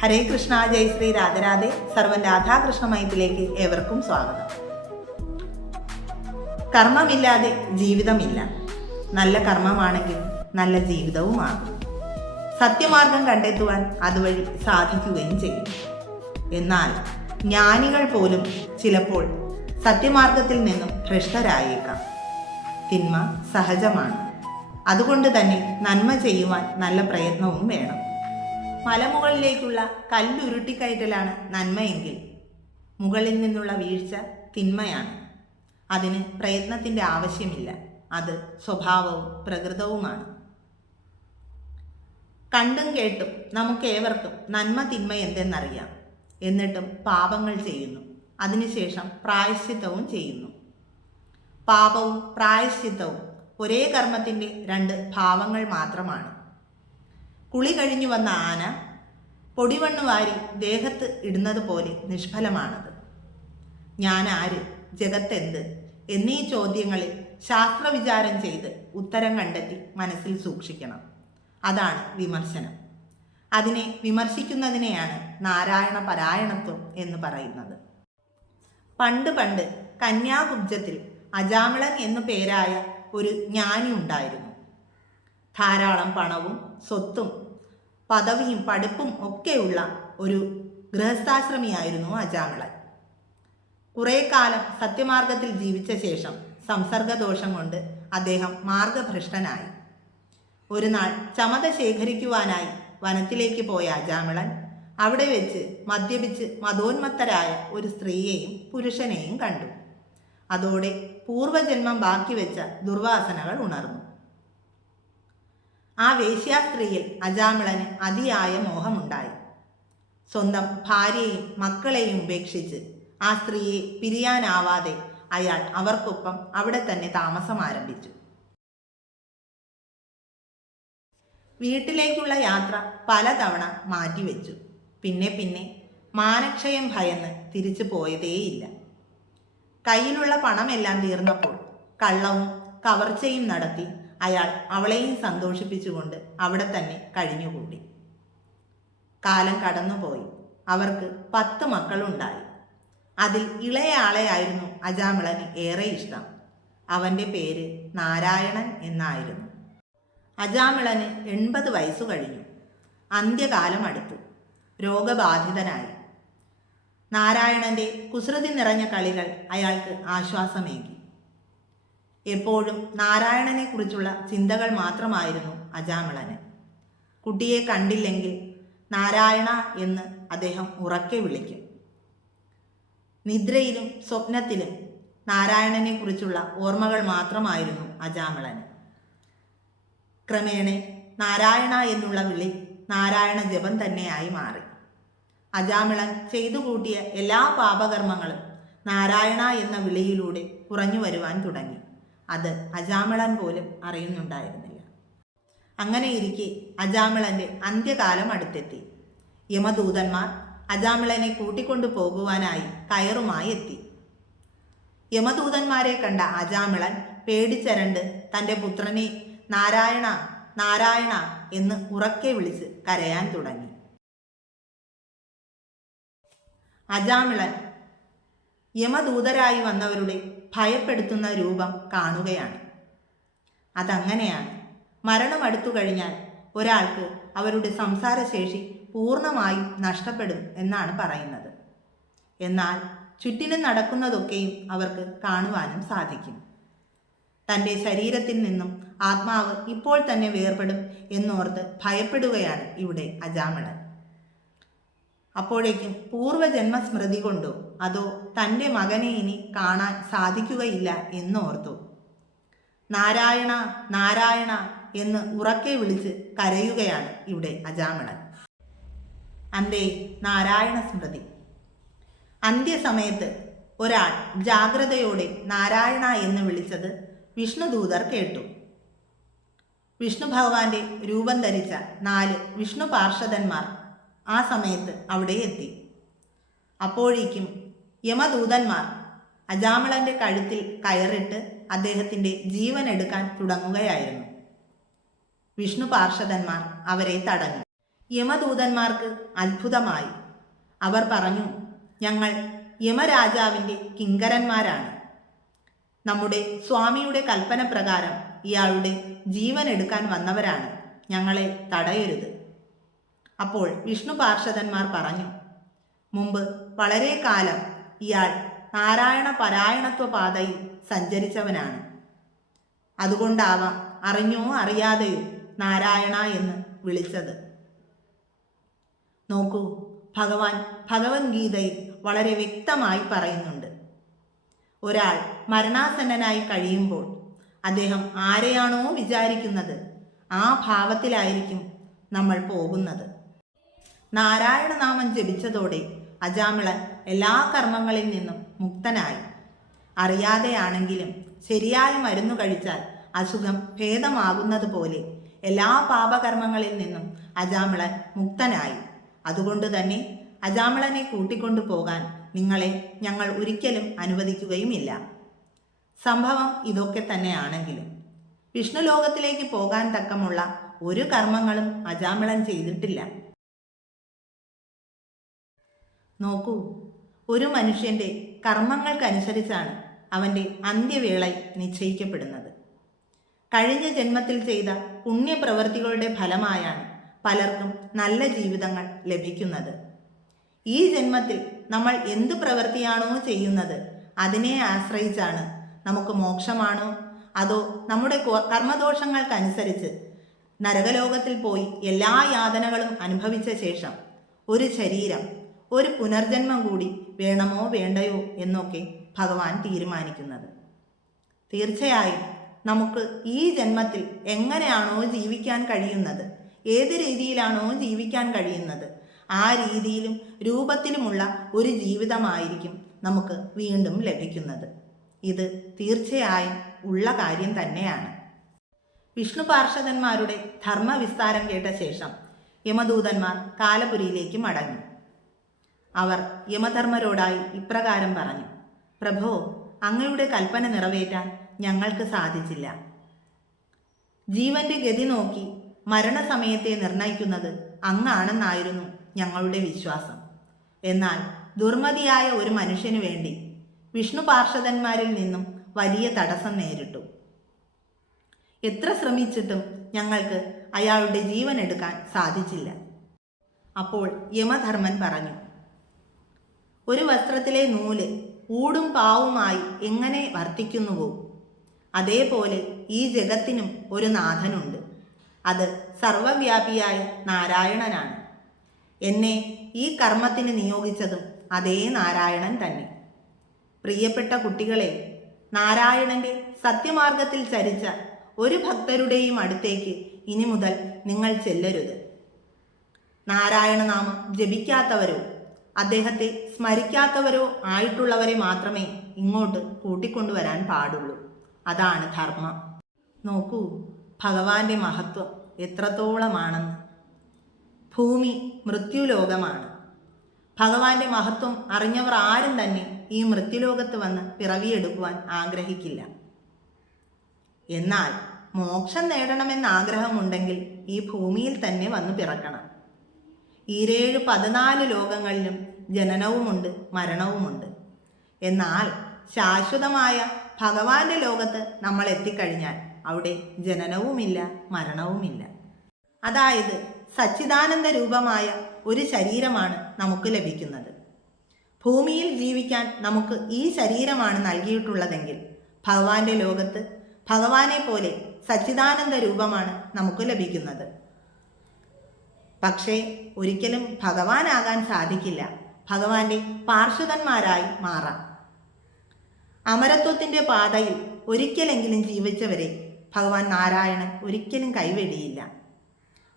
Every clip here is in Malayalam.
ഹരേ കൃഷ്ണ, ജയ് ശ്രീ രാധരാധെ. സർവൻ രാധാകൃഷ്ണമയത്തിലേക്ക് ഏവർക്കും സ്വാഗതം. കർമ്മമില്ലാതെ ജീവിതമില്ല. നല്ല കർമ്മമാണെങ്കിൽ നല്ല ജീവിതവുമാകും. സത്യമാർഗം കണ്ടെത്തുവാൻ അതുവഴി സാധിക്കുകയും ചെയ്യും. എന്നാൽ ജ്ഞാനികൾ പോലും ചിലപ്പോൾ സത്യമാർഗത്തിൽ നിന്നും ഭ്രഷ്ടരായേക്കാം. തിന്മ സഹജമാണ്. അതുകൊണ്ട് തന്നെ നന്മ ചെയ്യുവാൻ നല്ല പ്രയത്നവും വേണം. മലമുകളിലേക്കുള്ള കല്ലുരുട്ടിക്കയറ്റലാണ് നന്മയെങ്കിൽ മുകളിൽ നിന്നുള്ള വീഴ്ച തിന്മയാണ്. അതിന് പ്രയത്നത്തിൻ്റെ ആവശ്യമില്ല. അത് സ്വഭാവവും പ്രകൃതവുമാണ്. കണ്ടും കേട്ടും നമുക്കേവർക്കും നന്മ തിന്മ എന്തെന്നറിയാം. എന്നിട്ടും പാപങ്ങൾ ചെയ്യുന്നു. അതിനുശേഷം പ്രായശ്ചിത്തവും ചെയ്യുന്നു. പാപവും പ്രായശ്ചിത്തവും ഒരേ കർമ്മത്തിൻ്റെ രണ്ട് ഭാവങ്ങൾ മാത്രമാണ്. കുളി കഴിഞ്ഞു വന്ന ആന പൊടിമണ്ണ് വാരി ദേഹത്ത് ഇടുന്നത് പോലെ നിഷ്ഫലമാണത്. ഞാൻ ആര്, ജഗത്തെന്ത് എന്നീ ചോദ്യങ്ങളിൽ ശാസ്ത്രവിചാരം ചെയ്ത് ഉത്തരം കണ്ടെത്തി മനസ്സിൽ സൂക്ഷിക്കണം. അതാണ് വിമർശനം. അതിനെ വിമർശിക്കുന്നതിനെയാണ് നാരായണ പരായണത്വം എന്ന് പറയുന്നത്. പണ്ട് കന്യാകുബ്ജത്തിൽ അജാമിളൻ എന്നു പേരായ ഒരു ജ്ഞാനി ഉണ്ടായിരുന്നു. ധാരാളം പണവും സ്വത്തും പദവിയും പഠിപ്പും ഒക്കെയുള്ള ഒരു ഗൃഹസ്ഥാശ്രമിയായിരുന്നു അജാമിളൻ. കുറേ കാലം സത്യമാർഗത്തിൽ ജീവിച്ച ശേഷം സംസർഗദോഷം കൊണ്ട് അദ്ദേഹം മാർഗഭ്രഷ്ടനായി. ഒരു നാൾ ചമത ശേഖരിക്കുവാനായി വനത്തിലേക്ക് പോയ അജാമിളൻ അവിടെ വെച്ച് മദ്യപിച്ച് മതോന്മത്തരായ ഒരു സ്ത്രീയെയും പുരുഷനെയും കണ്ടു. അതോടെ പൂർവജന്മം ബാക്കി വെച്ച ദുർവാസനകൾ ഉണർന്നു. ആ വേശ്യാസ്ത്രീയിൽ അജാമിളന് അതിയായ മോഹമുണ്ടായി. സ്വന്തം ഭാര്യയെയും മക്കളെയും ഉപേക്ഷിച്ച് ആ സ്ത്രീയെ പിരിയാനാവാതെ അയാൾ അവർക്കൊപ്പം അവിടെ തന്നെ താമസം ആരംഭിച്ചു. വീട്ടിലേക്കുള്ള യാത്ര പലതവണ മാറ്റിവെച്ചു. പിന്നെ മാനക്ഷയം ഭയന്ന് തിരിച്ചു പോയതേയില്ല. കയ്യിലുള്ള പണമെല്ലാം തീർന്നപ്പോൾ കള്ളവും കവർച്ചയും നടത്തി അയാൾ അവളെയും സന്തോഷിപ്പിച്ചുകൊണ്ട് അവിടെ തന്നെ കഴിഞ്ഞുകൂടി. കാലം കടന്നുപോയി. അവർക്ക് 10 മക്കളുണ്ടായി. അതിൽ ഇളയ ആളെയായിരുന്നു അജാമിളന് ഏറെ ഇഷ്ടം. അവൻ്റെ പേര് നാരായണൻ എന്നായിരുന്നു. അജാമിളന് 80 വയസ്സു കഴിഞ്ഞു. അന്ത്യകാലം അടുത്തു. രോഗബാധിതനായി. നാരായണൻ്റെ കുസൃതി നിറഞ്ഞ കളികൾ അയാൾക്ക് ആശ്വാസമേകി. എപ്പോഴും നാരായണനെ കുറിച്ചുള്ള ചിന്തകൾ മാത്രമായിരുന്നു അജാമിളന്. കുട്ടിയെ കണ്ടില്ലെങ്കിൽ നാരായണ എന്ന് അദ്ദേഹം ഉറക്കെ വിളിക്കും. നിദ്രയിലും സ്വപ്നത്തിലും നാരായണനെ കുറിച്ചുള്ള ഓർമ്മകൾ മാത്രമായിരുന്നു അജാമിളന്. ക്രമേണ നാരായണ എന്നുള്ള വിളി നാരായണ ജപം തന്നെയായി മാറി. അജാമിളൻ ചെയ്തു കൂട്ടിയ എല്ലാ പാപകർമ്മങ്ങളും നാരായണ എന്ന വിളിയിലൂടെ കുറഞ്ഞു വരുവാൻ തുടങ്ങി. അത് അജാമിളൻ പോലും അറിയുന്നുണ്ടായിരുന്നില്ല. അങ്ങനെയിരിക്കെ അജാമിളൻ്റെ അന്ത്യകാലം അടുത്തെത്തി. യമദൂതന്മാർ അജാമിളനെ കൂട്ടിക്കൊണ്ടു പോകുവാനായി കയറുമായി എത്തി. യമദൂതന്മാരെ കണ്ട അജാമിളൻ പേടിച്ചരണ്ട് തൻ്റെ പുത്രനെ നാരായണ നാരായണ എന്ന് ഉറക്കെ വിളിച്ച് കരയാൻ തുടങ്ങി. അജാമിളൻ യമദൂതരായി വന്നവരുടെ ഭയപ്പെടുത്തുന്ന രൂപം കാണുകയാണ്. അതങ്ങനെയാണ്. മരണം അടുത്തു കഴിഞ്ഞാൽ ഒരാൾക്ക് അവരുടെ സംസാരശേഷി പൂർണ്ണമായും നഷ്ടപ്പെടും എന്നാണ് പറയുന്നത്. എന്നാൽ ചുറ്റിനും നടക്കുന്നതൊക്കെയും അവർക്ക് കാണുവാനും സാധിക്കും. തൻ്റെ ശരീരത്തിൽ നിന്നും ആത്മാവ് ഇപ്പോൾ തന്നെ വേർപെടും എന്നോർത്ത് ഭയപ്പെടുകയാണ് ഇവിടെ അജാമിളൻ. അപ്പോഴേക്കും പൂർവജന്മസ്മൃതി കൊണ്ടോ അതോ തൻ്റെ മകനെ ഇനി കാണാൻ സാധിക്കുകയില്ല എന്നോർത്തു നാരായണ നാരായണ എന്ന് ഉറക്കെ വിളിച്ച് കരയുകയാണ് ഇവിടെ അജാമിളൻ. അന്തേ നാരായണ സ്മൃതി. അന്ത്യസമയത്ത് ഒരാൾ ജാഗ്രതയോടെ നാരായണ എന്ന് വിളിച്ചത് വിഷ്ണുദൂതർ കേട്ടു. വിഷ്ണു ഭഗവാന്റെ രൂപം ധരിച്ച 4 വിഷ്ണു പാർഷദന്മാർ ആ സമയത്ത് അവിടെ എത്തി. അപ്പോഴേക്കും യമദൂതന്മാർ അജാമിളൻ്റെ കഴുത്തിൽ കയറിട്ട് അദ്ദേഹത്തിൻ്റെ ജീവൻ എടുക്കാൻ തുടങ്ങുകയായിരുന്നു. വിഷ്ണു പാർഷദന്മാർ അവരെ തടഞ്ഞു. യമദൂതന്മാർക്ക് അത്ഭുതമായി. അവർ പറഞ്ഞു, ഞങ്ങൾ യമരാജാവിൻ്റെ കിങ്കരന്മാരാണ്. നമ്മുടെ സ്വാമിയുടെ കൽപ്പന പ്രകാരം ഇയാളുടെ ജീവൻ എടുക്കാൻ വന്നവരാണ്. ഞങ്ങളെ തടയരുത്. അപ്പോൾ വിഷ്ണു പാർഷദന്മാർ പറഞ്ഞു, മുമ്പ് വളരെ കാലം ഇയാൾ നാരായണ പരായണത്വ പാതയിൽ സഞ്ചരിച്ചവനാണ്. അതുകൊണ്ടാവാം അറിഞ്ഞോ അറിയാതെയോ നാരായണ എന്ന് വിളിച്ചത്. നോക്കൂ, ഭഗവാൻ ഭഗവത്ഗീതയിൽ വളരെ വ്യക്തമായി പറയുന്നുണ്ട്. ഒരാൾ മരണാസന്നനായി കഴിയുമ്പോൾ അദ്ദേഹം ആരെയാണോ വിചാരിക്കുന്നത് ആ ഭാവത്തിലായിരിക്കും നമ്മൾ പോകുന്നത്. നാരായണനാമം ജപിച്ചതോടെ അജാമിളൻ എല്ലാ കർമ്മങ്ങളിൽ നിന്നും മുക്തനായി. അറിയാതെയാണെങ്കിലും ശരിയായ മരുന്ന് കഴിച്ചാൽ അസുഖം ഭേദമാകുന്നത് പോലെ എല്ലാ പാപകർമ്മങ്ങളിൽ നിന്നും അജാമിളൻ മുക്തനായി. അതുകൊണ്ട് തന്നെ അജാമിളനെ കൂട്ടിക്കൊണ്ടു പോകാൻ നിങ്ങളെ ഞങ്ങൾ ഒരിക്കലും അനുവദിക്കുകയുമില്ല. സംഭവം ഇതൊക്കെ തന്നെയാണെങ്കിലും വിഷ്ണു ലോകത്തിലേക്ക് പോകാൻ തക്കമുള്ള ഒരു കർമ്മങ്ങളും അജാമിളൻ ചെയ്തിട്ടില്ല. നോക്കൂ, ഒരു മനുഷ്യൻ്റെ കർമ്മങ്ങൾക്കനുസരിച്ചാണ് അവൻ്റെ അന്ത്യവേള നിശ്ചയിക്കപ്പെടുന്നത്. കഴിഞ്ഞ ജന്മത്തിൽ ചെയ്ത പുണ്യപ്രവൃത്തികളുടെ ഫലമായാണ് പലർക്കും നല്ല ജീവിതങ്ങൾ ലഭിക്കുന്നത്. ഈ ജന്മത്തിൽ നമ്മൾ എന്ത് പ്രവൃത്തിയാണോ ചെയ്യുന്നത് അതിനെ ആശ്രയിച്ചാണ് നമുക്ക് മോക്ഷമാണോ അതോ നമ്മുടെ കർമ്മദോഷങ്ങൾക്കനുസരിച്ച് നരകലോകത്തിൽ പോയി എല്ലാ യാതനകളും അനുഭവിച്ച ശേഷം ഒരു ശരീരം, ഒരു പുനർജന്മം കൂടി വേണമോ വേണ്ടയോ എന്നൊക്കെ ഭഗവാൻ തീരുമാനിക്കുന്നത്. തീർച്ചയായും നമുക്ക് ഈ ജന്മത്തിൽ എങ്ങനെയാണോ ജീവിക്കാൻ കഴിയുന്നത്, ഏത് രീതിയിലാണോ ജീവിക്കാൻ കഴിയുന്നത് ആ രീതിയിലും രൂപത്തിലുമുള്ള ഒരു ജീവിതമായിരിക്കും നമുക്ക് വീണ്ടും ലഭിക്കുന്നത്. ഇത് തീർച്ചയായും ഉള്ള കാര്യം തന്നെയാണ്. വിഷ്ണു പാർഷദന്മാരുടെ ധർമ്മവിസ്താരം കേട്ട ശേഷം യമദൂതന്മാർ കാലപുരിയിലേക്ക് മടങ്ങി. അവർ യമധർമ്മരോടായി ഇപ്രകാരം പറഞ്ഞു, പ്രഭോ, അങ്ങയുടെ കൽപ്പന നിറവേറ്റാൻ ഞങ്ങൾക്ക് സാധിച്ചില്ല. ജീവന്റെ ഗതി നോക്കി മരണസമയത്തെ നിർണയിക്കുന്നത് അങ്ങാണെന്നായിരുന്നു ഞങ്ങളുടെ വിശ്വാസം. എന്നാൽ ദുർമതിയായ ഒരു മനുഷ്യനു വേണ്ടി വിഷ്ണു പാർഷദന്മാരിൽ നിന്നും വലിയ തടസ്സം നേരിട്ടു. എത്ര ശ്രമിച്ചിട്ടും ഞങ്ങൾക്ക് അയാളുടെ ജീവൻ എടുക്കാൻ സാധിച്ചില്ല. അപ്പോൾ യമധർമ്മൻ പറഞ്ഞു, ഒരു വസ്ത്രത്തിലെ നൂല് ഊടും പാവുമായി എങ്ങനെ വർത്തിക്കുന്നുവോ അതേപോലെ ഈ ജഗത്തിനും ഒരു നാഥനുണ്ട്. അത് സർവവ്യാപിയായ നാരായണനാണ്. എന്നെ ഈ കർമ്മത്തിന് നിയോഗിച്ചതും അതേ നാരായണൻ തന്നെ. പ്രിയപ്പെട്ട കുട്ടികളെ, നാരായണന്റെ സത്യമാർഗത്തിൽ ചരിച്ച ഒരു ഭക്തരുടെയും അടുത്തേക്ക് ഇനി മുതൽ നിങ്ങൾ ചെല്ലരുത്. നാരായണനാമം ജപിക്കാത്തവരോ അദ്ദേഹത്തെ സ്മരിക്കാത്തവരോ ആയിട്ടുള്ളവരെ മാത്രമേ ഇങ്ങോട്ട് കൂട്ടിക്കൊണ്ടുവരാൻ പാടുള്ളൂ. അതാണ് ധർമ്മം. നോക്കൂ, ഭഗവാന്റെ മഹത്വം എത്രത്തോളമാണെന്ന്. ഭൂമി മൃത്യുലോകമാണ്. ഭഗവാന്റെ മഹത്വം അറിഞ്ഞവർ ആരും തന്നെ ഈ മൃത്യുലോകത്ത് വന്ന് പിറവിയെടുക്കുവാൻ ആഗ്രഹിക്കില്ല. എന്നാൽ മോക്ഷം നേടണമെന്ന് ആഗ്രഹമുണ്ടെങ്കിൽ ഈ ഭൂമിയിൽ തന്നെ വന്ന് പിറക്കണം. 14 ലോകങ്ങളിലും ജനനവുമുണ്ട്, മരണവുമുണ്ട്. എന്നാൽ ശാശ്വതമായ ഭഗവാന്റെ ലോകത്ത് നമ്മൾ എത്തിക്കഴിഞ്ഞാൽ അവിടെ ജനനവുമില്ല, മരണവുമില്ല. അതായത് സച്ചിദാനന്ദ രൂപമായ ഒരു ശരീരമാണ് നമുക്ക് ലഭിക്കുന്നത്. ഭൂമിയിൽ ജീവിക്കാൻ നമുക്ക് ഈ ശരീരമാണ് നൽകിയിട്ടുള്ളതെങ്കിൽ ഭഗവാന്റെ ലോകത്ത് ഭഗവാനെ പോലെ സച്ചിദാനന്ദ രൂപമാണ് നമുക്ക് ലഭിക്കുന്നത്. പക്ഷേ ഒരിക്കലും ഭഗവാനാകാൻ സാധിക്കില്ല. ഭഗവാന്റെ പാർഷദന്മാരായി മാറാം. അമരത്വത്തിൻ്റെ പാതയിൽ ഒരിക്കലെങ്കിലും ജീവിച്ചവരെ ഭഗവാൻ നാരായണൻ ഒരിക്കലും കൈവെടിയില്ല.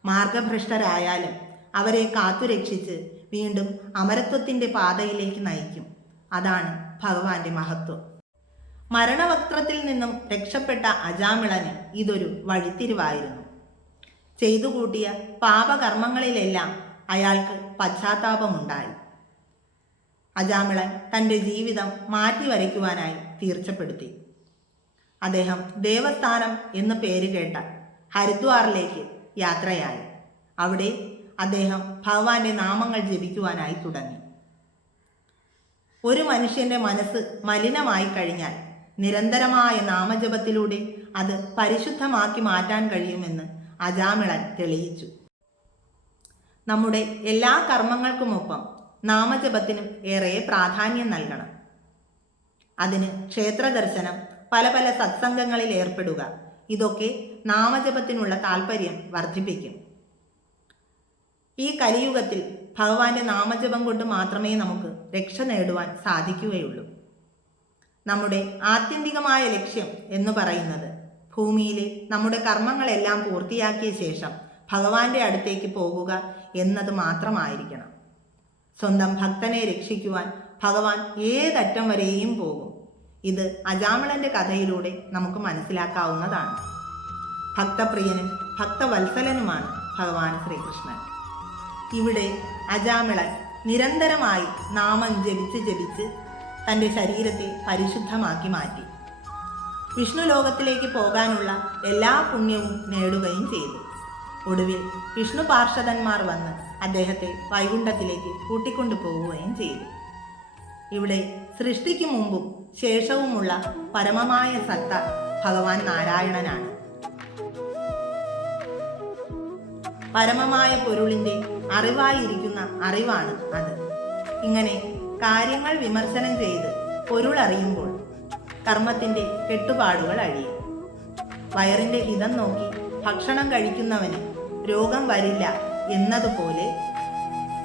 മാർഗഭ്രഷ്ടരായാലും അവരെ കാത്തുരക്ഷിച്ച് വീണ്ടും അമരത്വത്തിൻ്റെ പാതയിലേക്ക് നയിക്കും. അതാണ് ഭഗവാന്റെ മഹത്വം. മരണവക്ത്രത്തിൽ നിന്നും രക്ഷപ്പെട്ട അജാമിളന് ഇതൊരു വഴിത്തിരിവായിരുന്നു. ചെയ്തു കൂട്ടിയ പാപകർമ്മങ്ങളിലെല്ലാം അയാൾക്ക് പശ്ചാത്താപമുണ്ടായി. അജാമിളൻ തൻ്റെ ജീവിതം മാറ്റിവരയ്ക്കുവാനായി തീർച്ചപ്പെടുത്തി. അദ്ദേഹം ദേവസ്ഥാനം എന്ന് പേര് കേട്ട ഹരിദ്വാറിലേക്ക് യാത്രയായി. അവിടെ അദ്ദേഹം ഭഗവാന്റെ നാമങ്ങൾ ജപിക്കുവാനായി തുടങ്ങി. ഒരു മനുഷ്യന്റെ മനസ്സ് മലിനമായി കഴിഞ്ഞാൽ നിരന്തരമായ നാമജപത്തിലൂടെ അത് പരിശുദ്ധമാക്കി മാറ്റാൻ കഴിയുമെന്ന് അജാമിളൻ തെളിയിച്ചു. നമ്മുടെ എല്ലാ കർമ്മങ്ങൾക്കുമൊപ്പം നാമജപത്തിനും ഏറെ പ്രാധാന്യം നൽകണം. അതിന് ക്ഷേത്ര ദർശനം, പല പല സത്സംഗങ്ങളിൽ ഏർപ്പെടുക, ഇതൊക്കെ നാമജപത്തിനുള്ള താല്പര്യം വർദ്ധിപ്പിക്കും. ഈ കലിയുഗത്തിൽ ഭഗവാന്റെ നാമജപം കൊണ്ട് മാത്രമേ നമുക്ക് രക്ഷ നേടുവാൻ സാധിക്കുകയുള്ളൂ. നമ്മുടെ ആത്യന്തികമായ ലക്ഷ്യം എന്ന് പറയുന്നത് ഭൂമിയിലെ നമ്മുടെ കർമ്മങ്ങളെല്ലാം പൂർത്തിയാക്കിയ ശേഷം ഭഗവാന്റെ അടുത്തേക്ക് പോകുക എന്നത് മാത്രമായിരിക്കണം. സ്വന്തം ഭക്തനെ രക്ഷിക്കുവാൻ ഭഗവാൻ ഏതറ്റം വരെയും പോകും. ഇത് അജാമിളന്റെ കഥയിലൂടെ നമുക്ക് മനസ്സിലാക്കാവുന്നതാണ്. ഭക്തപ്രിയനും ഭക്തവത്സലനുമാണ് ഭഗവാൻ ശ്രീകൃഷ്ണൻ. ഇവിടെ അജാമിളൻ നിരന്തരമായി നാമം ജപിച്ച് തൻ്റെ ശരീരത്തെ പരിശുദ്ധമാക്കി മാറ്റി. വിഷ്ണു ലോകത്തിലേക്ക് പോകാനുള്ള എല്ലാ പുണ്യവും നേടുകയും ചെയ്തു. ഒടുവിൽ വിഷ്ണു പാർഷദന്മാർ വന്ന് അദ്ദേഹത്തെ വൈകുണ്ഠത്തിലേക്ക് കൂട്ടിക്കൊണ്ടു പോവുകയും ചെയ്തു. ഇവിടെ സൃഷ്ടിക്ക് മുമ്പും ശേഷവുമുള്ള പരമമായ സത്ത ഭഗവാൻ നാരായണനാണ്. പരമമായ പൊരുളിൻ്റെ അറിവായിരിക്കുന്ന അറിവാണ് അത്. ഇങ്ങനെ കാര്യങ്ങൾ വിമർശനം ചെയ്ത് പൊരുളറിയുമ്പോൾ കർമ്മത്തിൻ്റെ കെട്ടുപാടുകൾ അഴിയും. വയറിൻ്റെ ഹിതം നോക്കി ഭക്ഷണം കഴിക്കുന്നവന് രോഗം വരില്ല എന്നതുപോലെ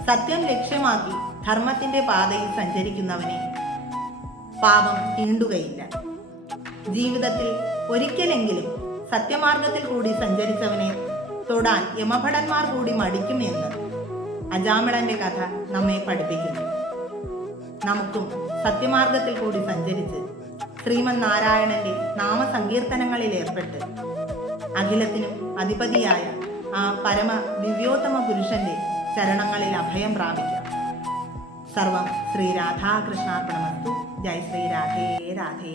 സത്യം ലക്ഷ്യമാക്കി ധർമ്മത്തിൻ്റെ പാതയിൽ സഞ്ചരിക്കുന്നവനെ പാപം തീണ്ടുകയില്ല. ജീവിതത്തിൽ ഒരിക്കലെങ്കിലും സത്യമാർഗത്തിൽ കൂടി സഞ്ചരിച്ചവനെ തൊടാൻ യമഭടന്മാർ കൂടി മടിക്കുമെന്ന് അജാമിളന്റെ കഥ നമ്മെ പഠിപ്പിക്കുന്നു. നമുക്കും സത്യമാർഗത്തിൽ കൂടി സഞ്ചരിച്ച് ശ്രീമൻ നാരായണന്റെ നാമസങ്കീർത്തനങ്ങളിൽ ഏർപ്പെട്ട് അഖിലത്തിനും അധിപതിയായ ആ പരമ ദിവ്യോത്തമ പുരുഷന്റെ ചരണങ്ങളിൽ അഭയം പ്രാപിക്കാം. സർവം ശ്രീ രാധാകൃഷ്ണാർപ്പണമസ്തു. ജയ് ശ്രീ രാധേ രാധേ.